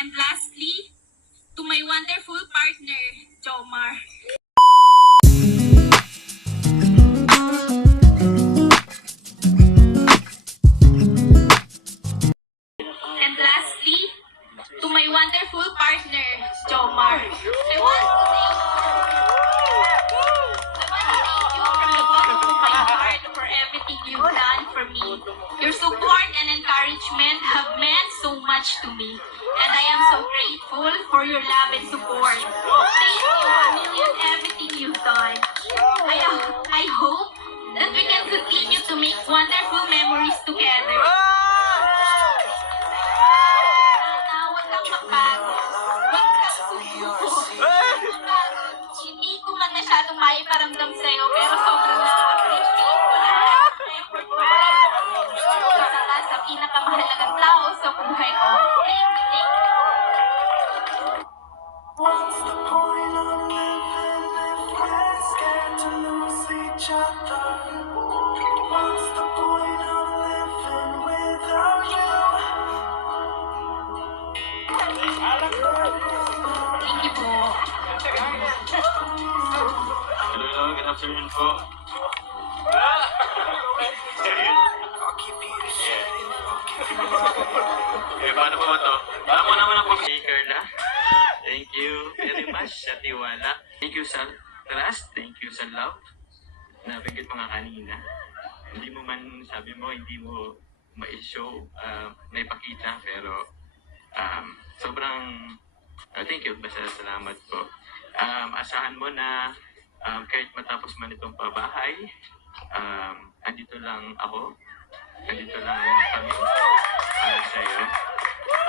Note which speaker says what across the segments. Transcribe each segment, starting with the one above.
Speaker 1: And lastly, to my wonderful partner, Jomar. And lastly, to my wonderful partner, Jomar. I want to thank you from the bottom of my heart for everything you've done for me. Your support and encouragement have meant so much to me. And I am so grateful for your love and support. Thank you a million everything you've done. I, I hope that we can continue to make wonderful memories together. Sana huwag kang magbago. Huwag kang. Magbago. Hindi ko man masyadong maiparamdam sa'yo, pero sobrang
Speaker 2: afternoon po. Eh, paano po ba to? Tama naman ako kay Carla. Thank you very much sa. Thank you sa trust. Thank you sa love. Nabanggit mo nga kanina. Hindi mo man, sabi mo, hindi mo ma-show, uh, naipakita, pero um, sobrang uh, thank you. Basta salamat po. Um, asahan mo na um, kahit matapos man itong pabahay, um, andito lang ako. Andito lang kami para sa'yo.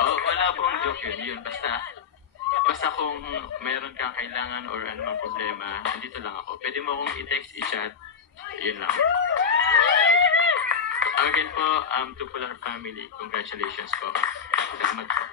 Speaker 2: Oh, wala pong joke yun. Yun, basta basta kung meron kang kailangan or anumang problema, andito lang ako. Pwede mo akong i-text, i-chat. Yun lang. Again po, um, to Polar Family, congratulations po. Salamat po.